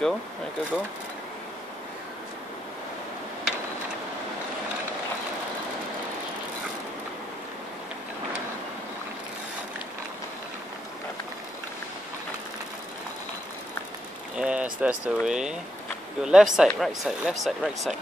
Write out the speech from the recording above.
go. Ready, go. Yes, that's the way. Go left side, right side, left side, right side.